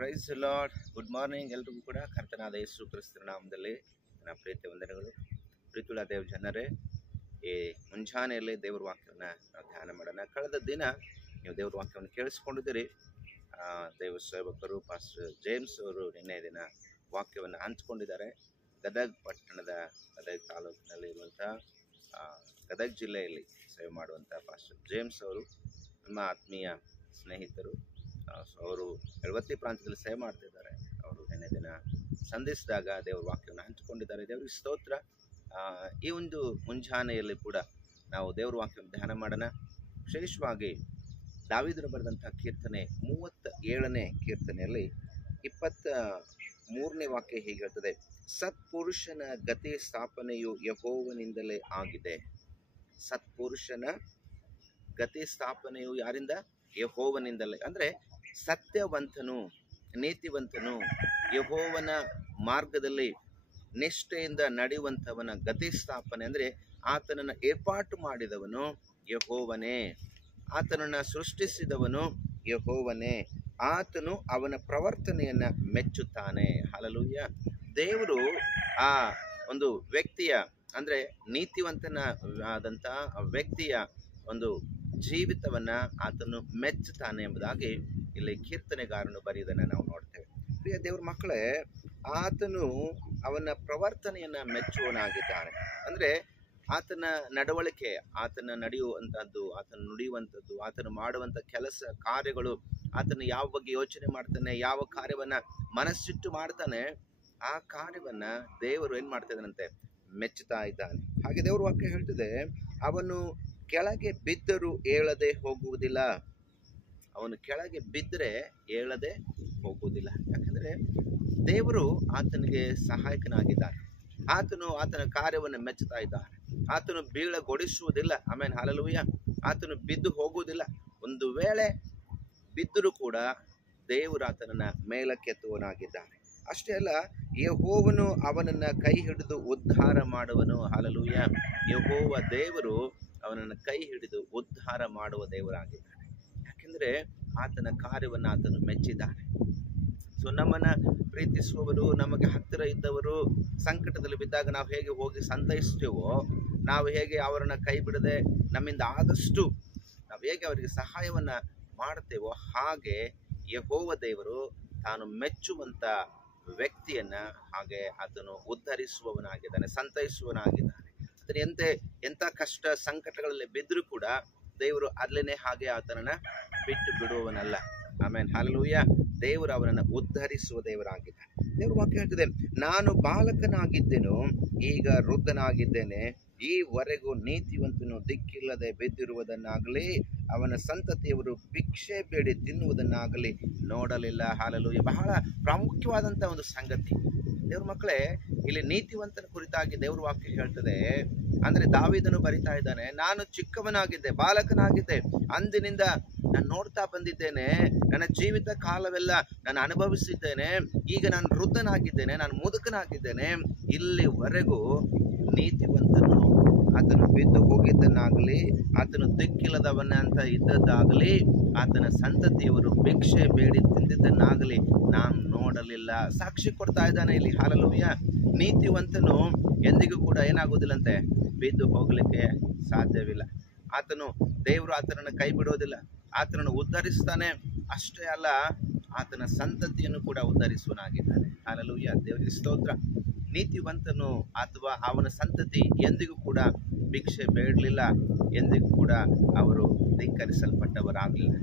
Price lord. Good morning ಎಲ್ರಿಗೂ ಕೂಡ ಕರ್ತನಾದ ಯೇಸು ಕ್ರಿಸ್ತರ ನಾಮದಲ್ಲಿ ನನ್ನ ಪ್ರೀತಿ ವಂದನೆಗಳು. ಪ್ರೀತಿಯುಳ್ಳ ದೇವ ಜನರೇ, ಈ ಮುಂಜಾನೆಯಲ್ಲಿ ದೇವರ ವಾಕ್ಯವನ್ನು ನಾವು ಧ್ಯಾನ ಮಾಡೋಣ. ಕಳೆದ ದಿನ ನೀವು ದೇವರ ವಾಕ್ಯವನ್ನು ಕೇಳಿಸ್ಕೊಂಡಿದ್ದೀರಿ. ದೇವ ಸೇವಕರು ಪಾಸ್ಟರ್ ಜೇಮ್ಸ್ ಅವರು ನಿನ್ನೆ ದಿನ ವಾಕ್ಯವನ್ನು ಹಂಚಿಕೊಂಡಿದ್ದಾರೆ. ಗದಗ್ ಪಟ್ಟಣದ ಗದಗ್ ತಾಲೂಕಿನಲ್ಲಿ ಇರುವಂಥ ಗದಗ್ ಜಿಲ್ಲೆಯಲ್ಲಿ ಸೇವೆ ಮಾಡುವಂಥ ಪಾಸ್ಟರ್ ಜೇಮ್ಸ್ ಅವರು ನಮ್ಮ ಆತ್ಮೀಯ ಸ್ನೇಹಿತರು. ಅವರು ಎಳವತ್ತಿ ಪ್ರಾಂತ್ಯದಲ್ಲಿ ಸೇವೆ ಮಾಡ್ತಿದ್ದಾರೆ. ಅವರು ನಿನ್ನೆ ದಿನ ಸಂಧಿಸಿದಾಗ ದೇವರ ವಾಕ್ಯವನ್ನು ಹಂಚಿಕೊಂಡಿದ್ದಾರೆ. ದೇವರಿಗೆ ಸ್ತೋತ್ರ. ಈ ಒಂದು ಮುಂಜಾನೆಯಲ್ಲಿ ಕೂಡ ನಾವು ದೇವರ ವಾಕ್ಯವನ್ನು ಧ್ಯಾನ ಮಾಡೋಣ. ವಿಶೇಷವಾಗಿ ದಾವೀದನು ಬರೆದಂಥ ಕೀರ್ತನೆ 37ನೇ ಕೀರ್ತನೆಯಲ್ಲಿ 23ನೇ ವಾಕ್ಯ ಹೀಗೆ ಹೇಳ್ತದೆ: ಸತ್ಪುರುಷನ ಗತಿ ಸ್ಥಾಪನೆಯು ಯೆಹೋವನಿಂದಲೇ ಆಗಿದೆ. ಸತ್ಪುರುಷನ ಗತಿ ಸ್ಥಾಪನೆಯು ಯಾರಿಂದ? ಯೆಹೋವನಿಂದಲೇ. ಅಂದರೆ ಸತ್ಯವಂತನು, ನೀತಿವಂತನು, ಯೆಹೋವನ ಮಾರ್ಗದಲ್ಲಿ ನಿಷ್ಠೆಯಿಂದ ನಡೆಯುವಂಥವನ ಗತಿ ಸ್ಥಾಪನೆ ಅಂದರೆ ಆತನನ್ನು ಏರ್ಪಾಟು ಮಾಡಿದವನು ಯೆಹೋವನೇ, ಆತನನ್ನು ಸೃಷ್ಟಿಸಿದವನು ಯೆಹೋವನೇ, ಆತನು ಅವನ ಪ್ರವರ್ತನೆಯನ್ನು ಮೆಚ್ಚುತ್ತಾನೆ. ಹಲ್ಲೆಲೂಯಾ. ದೇವರು ಆ ಒಂದು ವ್ಯಕ್ತಿಯ ಅಂದರೆ ನೀತಿವಂತನ ಆದಂಥ ವ್ಯಕ್ತಿಯ ಒಂದು ಜೀವಿತವನ್ನು ಆತನು ಮೆಚ್ಚುತ್ತಾನೆ ಎಂಬುದಾಗಿ ಇಲ್ಲಿ ಕೀರ್ತನೆಗಾರನು ಬರೆಯುವುದನ್ನು ನಾವು ನೋಡ್ತೇವೆ. ಪ್ರಿಯ ದೇವ್ರ ಮಕ್ಕಳೇ, ಆತನು ಅವನ ಪ್ರವರ್ತನೆಯನ್ನು ಮೆಚ್ಚುವನಾಗಿದ್ದಾನೆ. ಅಂದರೆ ಆತನ ನಡವಳಿಕೆ, ಆತನ ನಡೆಯುವಂಥದ್ದು, ಆತನ ನುಡಿಯುವಂಥದ್ದು, ಆತನು ಮಾಡುವಂಥ ಕೆಲಸ ಕಾರ್ಯಗಳು, ಆತನು ಯಾವ ಬಗ್ಗೆ ಯೋಚನೆ ಮಾಡ್ತಾನೆ, ಯಾವ ಕಾರ್ಯವನ್ನು ಮನಸ್ಸಿಟ್ಟು ಮಾಡ್ತಾನೆ, ಆ ಕಾರ್ಯವನ್ನು ದೇವರು ಏನು ಮಾಡ್ತಾ ಇದ್ದಾನಂತೆ? ಮೆಚ್ಚುತ್ತಾ ಇದ್ದಾನೆ. ಹಾಗೆ ದೇವ್ರ ವಾಕ್ಯ ಹೇಳ್ತಿದೆ, ಅವನು ಕೆಳಗೆ ಬಿದ್ದರೂ ಏಳದೆ ಹೋಗುವುದಿಲ್ಲ. ಅವನು ಕೆಳಗೆ ಬಿದ್ದರೆ ಏಳದೆ ಹೋಗುವುದಿಲ್ಲ. ಯಾಕಂದರೆ ದೇವರು ಆತನಿಗೆ ಸಹಾಯಕನಾಗಿದ್ದಾನೆ. ಆತನು ಆತನ ಕಾರ್ಯವನ್ನು ಮೆಚ್ಚುತ್ತಾ ಇದ್ದಾನೆ. ಆತನು ಬೀಳಗೊಡಿಸುವುದಿಲ್ಲ. ಆಮೇಲೆ ಹಲ್ಲೆಲೂಯಾ. ಆತನು ಬಿದ್ದು ಹೋಗುವುದಿಲ್ಲ. ಒಂದು ವೇಳೆ ಬಿದ್ದರೂ ಕೂಡ ದೇವರು ಆತನನ್ನು ಮೇಲಕ್ಕೆತ್ತುವನಾಗಿದ್ದಾನೆ. ಅಷ್ಟೇ ಅಲ್ಲ, ಯೆಹೋವನು ಅವನನ್ನು ಕೈ ಹಿಡಿದು ಉದ್ಧಾರ ಮಾಡುವನು. ಹಲ್ಲೆಲೂಯಾ. ಯೆಹೋವ ದೇವರು ಅವನನ್ನು ಕೈ ಹಿಡಿದು ಉದ್ಧಾರ ಮಾಡುವ ದೇವರಾಗಿದ್ದಾನೆ. ಯಾಕೆಂದರೆ ಆತನ ಕಾರ್ಯವನ್ನು ಆತನು ಮೆಚ್ಚಿದ್ದಾನೆ. ಸೊ ನಮ್ಮನ್ನು ಪ್ರೀತಿಸುವವರು, ನಮಗೆ ಹತ್ತಿರ ಇದ್ದವರು ಸಂಕಟದಲ್ಲಿ ಬಿದ್ದಾಗ ನಾವು ಹೇಗೆ ಹೋಗಿ ಸಂತೈಸ್ತೇವೋ, ನಾವು ಹೇಗೆ ಅವರನ್ನು ಕೈ ಬಿಡದೆ ನಮ್ಮಿಂದ ಆದಷ್ಟು ನಾವು ಹೇಗೆ ಅವರಿಗೆ ಸಹಾಯವನ್ನು ಮಾಡ್ತೇವೋ, ಹಾಗೆ ಯೆಹೋವ ದೇವರು ತಾನು ಮೆಚ್ಚುವಂಥ ವ್ಯಕ್ತಿಯನ್ನು ಹಾಗೆ ಆತನು ಉದ್ಧರಿಸುವವನಾಗಿದ್ದಾನೆ, ಸಂತೈಸುವವನಾಗಿದ್ದಾನೆ. ಎಂಥ ಕಷ್ಟ ಸಂಕಟಗಳಲ್ಲಿ ಬಿದ್ದರೂ ಕೂಡ ದೇವರು ಅಲ್ಲೇನೆ ಹಾಗೆ ಆತನನ್ನು ಬಿಟ್ಟು ಬಿಡುವವನಲ್ಲ. ಆಮೇಲೆ ಹಲ್ಲೆಲೂಯಾ. ದೇವರು ಅವನನ್ನು ಉದ್ಧರಿಸುವ ದೇವರಾಗಿದ್ದಾನೆ. ದೇವರು ವಾಕ್ಯ ಹೇಳ್ತಿದೆ, ನಾನು ಬಾಲಕನಾಗಿದ್ದೆನು, ಈಗ ವೃದ್ಧನಾಗಿದ್ದೇನೆ, ಈವರೆಗೂ ನೀತಿವಂತನು ದಿಕ್ಕಿಲ್ಲದೆ ಬಿದ್ದಿರುವುದನ್ನಾಗಲಿ ಅವನ ಸಂತತಿಯವರು ಭಿಕ್ಷೆ ಬೇಡಿ ತಿನ್ನುವುದನ್ನಾಗಲಿ ನೋಡಲಿಲ್ಲ. ಹಲ್ಲೆಲೂಯಾ. ಬಹಳ ಪ್ರಾಮುಖ್ಯವಾದಂಥ ಒಂದು ಸಂಗತಿ ದೇವ್ರ ಮಕ್ಕಳೇ. ಇಲ್ಲಿ ನೀತಿವಂತನ ಕುರಿತಾಗಿ ದೇವ್ರ ವಾಕ್ಯ ಹೇಳ್ತದೆ. ಅಂದರೆ ದಾವೀದನು ಬರಿತಾ ಇದ್ದಾನೆ, ನಾನು ಚಿಕ್ಕವನಾಗಿದ್ದೆ, ಬಾಲಕನಾಗಿದ್ದೆ, ಅಂದಿನಿಂದ ನಾನು ನೋಡ್ತಾ ಬಂದಿದ್ದೇನೆ, ನನ್ನ ಜೀವಿತ ಕಾಲವೆಲ್ಲ ನಾನು ಅನುಭವಿಸಿದ್ದೇನೆ, ಈಗ ನಾನು ವೃದ್ಧನಾಗಿದ್ದೇನೆ, ನಾನು ಮುದುಕನಾಗಿದ್ದೇನೆ, ಇಲ್ಲಿವರೆಗೂ ನೀತಿವಂತನು ಆತನು ಬಿದ್ದು ಹೋಗಿದ್ದನ್ನಾಗಲಿ, ಆತನು ದಿಕ್ಕಿಲ್ಲದವನ ಅಂತ ಇದ್ದದ್ದಾಗಲಿ, ಆತನ ಸಂತತಿಯವರು ಭಿಕ್ಷೆ ಬೇಡಿ ತಿಂದಿದ್ದನ್ನಾಗಲಿ ನಾನು ನೋಡಲಿಲ್ಲ. ಸಾಕ್ಷಿ ಕೊಡ್ತಾ ಇದ್ದಾನೆ ಇಲ್ಲಿ. ಹಲ್ಲೆಲೂಯಾ. ನೀತಿವಂತನು ಎಂದಿಗೂ ಕೂಡ ಏನಾಗುವುದಿಲ್ಲಂತೆ? ಬಿದ್ದು ಹೋಗಲಿಕ್ಕೆ ಸಾಧ್ಯವಿಲ್ಲ. ಆತನು ದೇವರು ಆತನನ್ನು ಕೈ ಬಿಡೋದಿಲ್ಲ, ಆತನನ್ನು ಉದ್ಧರಿಸ್ತಾನೆ. ಅಷ್ಟೇ ಅಲ್ಲ, ಆತನ ಸಂತತಿಯನ್ನು ಕೂಡ ಉದ್ಧರಿಸುವನಾಗಿದ್ದಾನೆ. ಹಲ್ಲೆಲೂಯಾ. ದೇವರಿಗೆ ಸ್ತೋತ್ರ. ನೀತಿವಂತನು ಅಥವಾ ಅವನ ಸಂತತಿ ಎಂದಿಗೂ ಕೂಡ ಭಿಕ್ಷೆ ಬೇಡಲಿಲ್ಲ, ಎಂದಿಗೂ ಕೂಡ ಅವರು ಧಿಕ್ಕರಿಸಲ್ಪಟ್ಟವರಾಗಲಿಲ್ಲ.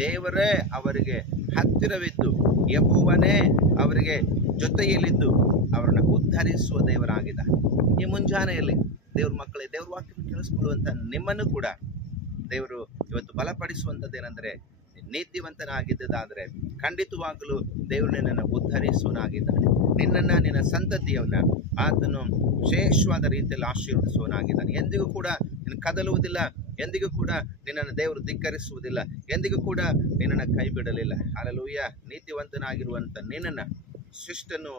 ದೇವರೇ ಅವರಿಗೆ ಹತ್ತಿರವಿದ್ದು, ಯೆಹೋವನೇ ಅವರಿಗೆ ಜೊತೆಯಲ್ಲಿದ್ದು ಅವರನ್ನು ಉದ್ಧರಿಸುವ ದೇವರಾಗಿದ್ದಾನೆ. ಈ ಮುಂಜಾನೆಯಲ್ಲಿ ದೇವ್ರ ಮಕ್ಕಳೇ, ದೇವ್ರ ವಾಕ್ಯವನ್ನು ಕೇಳಿಸ್ಕೊಳ್ಳುವಂಥ ನಿಮ್ಮನ್ನು ಕೂಡ ದೇವರು ಇವತ್ತು ಬಲಪಡಿಸುವಂಥದ್ದೇನೆಂದರೆ, ನೀತಿವಂತನಾಗಿದ್ದಾದರೆ ಖಂಡಿತವಾಗಲೂ ದೇವರು ನಿನ್ನನ್ನು ಉದ್ಧರಿಸುವನಾಗಿದ್ದಾನೆ. ನಿನ್ನನ್ನು, ನಿನ್ನ ಸಂತತಿಯವನ್ನ ಆತನು ವಿಶೇಷವಾದ ರೀತಿಯಲ್ಲಿ ಆಶೀರ್ವದಿಸುವನಾಗಿದ್ದಾನೆ. ಎಂದಿಗೂ ಕೂಡ ನಿನ್ನ ಕದಲುವುದಿಲ್ಲ, ಎಂದಿಗೂ ಕೂಡ ನಿನ್ನನ್ನು ದೇವರು ಧಿಕ್ಕರಿಸುವುದಿಲ್ಲ, ಎಂದಿಗೂ ಕೂಡ ನಿನ್ನನ್ನು ಕೈ ಬಿಡಲಿಲ್ಲ. ಹಲ್ಲೆಲೂಯಾ. ನೀತಿವಂತನಾಗಿರುವಂಥ ನಿನ್ನನ್ನು, ಶಿಷ್ಟನು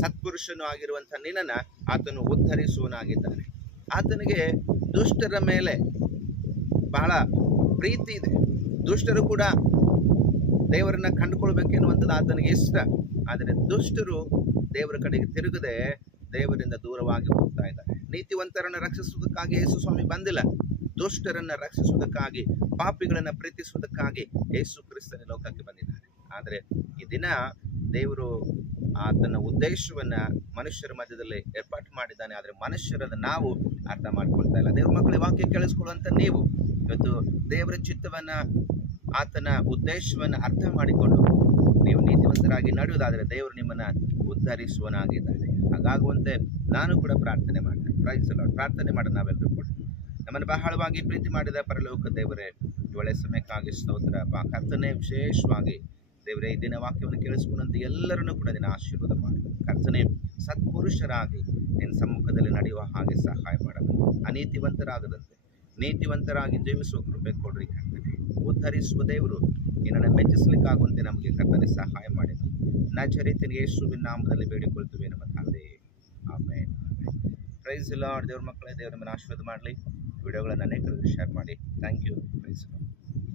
ಸತ್ಪುರುಷನು ಆಗಿರುವಂಥ ನಿನ್ನನ್ನು ಆತನು ಉದ್ಧರಿಸುವನಾಗಿದ್ದಾನೆ. ಆತನಿಗೆ ದುಷ್ಟರ ಮೇಲೆ ಬಹಳ ಪ್ರೀತಿ ಇದೆ. ದುಷ್ಟರು ಕೂಡ ದೇವರನ್ನ ಕಂಡುಕೊಳ್ಬೇಕೆನ್ನುವಂಥದ್ದು ಆತನಿಗೆ ಇಷ್ಟ. ಆದರೆ ದುಷ್ಟರು ದೇವರ ಕಡೆಗೆ ತಿರುಗದೆ ದೇವರಿಂದ ದೂರವಾಗಿ ಹೋಗ್ತಾ ಇದ್ದಾರೆ. ನೀತಿವಂತರನ್ನು ರಕ್ಷಿಸುವುದಕ್ಕಾಗಿ ಯೇಸು ಸ್ವಾಮಿ ಬಂದಿಲ್ಲ, ದುಷ್ಟರನ್ನ ರಕ್ಷಿಸುವುದಕ್ಕಾಗಿ, ಪಾಪಿಗಳನ್ನ ಪ್ರೀತಿಸುವುದಕ್ಕಾಗಿ ಯೇಸು ಕ್ರಿಸ್ತನ ಲೋಕಕ್ಕೆ ಬಂದಿದ್ದಾರೆ. ಆದರೆ ಈ ದಿನ ದೇವರು ಆತನ ಉದ್ದೇಶವನ್ನ ಮನುಷ್ಯರ ಮಧ್ಯದಲ್ಲಿ ಏರ್ಪಾಟು ಮಾಡಿದ್ದಾನೆ. ಆದರೆ ಮನುಷ್ಯರದ ನಾವು ಅರ್ಥ ಮಾಡ್ಕೊಳ್ತಾ ಇಲ್ಲ. ದೇವ್ರ ಮಕ್ಕಳ ವಾಕ್ಯ ಕೇಳಿಸ್ಕೊಳ್ಳುವಂತ ನೀವು ಇವತ್ತು ದೇವರ ಚಿತ್ತವನ್ನ, ಆತನ ಉದ್ದೇಶವನ್ನ ಅರ್ಥ ಮಾಡಿಕೊಂಡು ನೀವು ನೀತಿವಂತರಾಗಿ ನಡೆಯುವುದಾದರೆ ದೇವರು ನಿಮ್ಮನ್ನ ಉದ್ಧರಿಸುವನಾಗಿದ್ದಾನೆ. ಹಾಗಾಗುವಂತೆ ನಾನು ಕೂಡ ಪ್ರಾರ್ಥನೆ ಮಾಡ್ತೇನೆ. Praise the Lord. ಪ್ರಾರ್ಥನೆ ಮಾಡಿ ನಾವೆಲ್ಲರೂ ಕೂಡ ನಮ್ಮನ್ನು ಬಹಳವಾಗಿ ಪ್ರೀತಿ ಮಾಡಿದ ಪರಲೋಕ ದೇವರೇ, ಒಳ್ಳೆ ಸಮಯಕ್ಕಾಗಿ ಸ್ತೋತ್ರ. ಕರ್ತನೆ, ವಿಶೇಷವಾಗಿ ದೇವರೇ ಈ ದಿನ ವಾಕ್ಯವನ್ನು ಕೇಳಿಸಿಕೊಂಡಂತೆ ಎಲ್ಲರನ್ನೂ ಕೂಡ ದಿನ ಆಶೀರ್ವಾದ ಮಾಡಿ ಕರ್ತನೆ, ಸತ್ಪುರುಷರಾಗಿ ನಿನ್ನ ಸಮ್ಮುಖದಲ್ಲಿ ನಡೆಯುವ ಹಾಗೆ ಸಹಾಯ ಮಾಡಬೇಕು. ಅನೀತಿವಂತರಾಗದಂತೆ ನೀತಿವಂತರಾಗಿ ಜೀವಿಸುವ ಕೃಪೆ ಕೊಡ್ರಿ ಕರ್ತನೆ. ಉದ್ಧರಿಸುವ ದೇವರು ನಿನ್ನನ್ನು ಮೆಚ್ಚಿಸಲಿಕ್ಕಾಗುವಂತೆ ನಮಗೆ ಕರ್ತನೆ ಸಹಾಯ ಮಾಡಿ. ನಜರೇತಿನ ಯೇಸುವಿನ ನಾಮದಲ್ಲಿ ಬೇಡಿಕೊಳ್ತೀವಿ ನಮ್ಮ ತಂದೆ, ಆಮೆನ್. Price the lord. ದೇವ್ರ ಮಕ್ಕಳೇ, ದೇವರು ನಿಮ್ಮನ್ನು ಆಶೀರ್ವಾದ ಮಾಡಲಿ. ವಿಡಿಯೋಗಳನ್ನು ಅನೇಕರಿಗೆ ಶೇರ್ ಮಾಡಿ. Thank you. Praise the lord.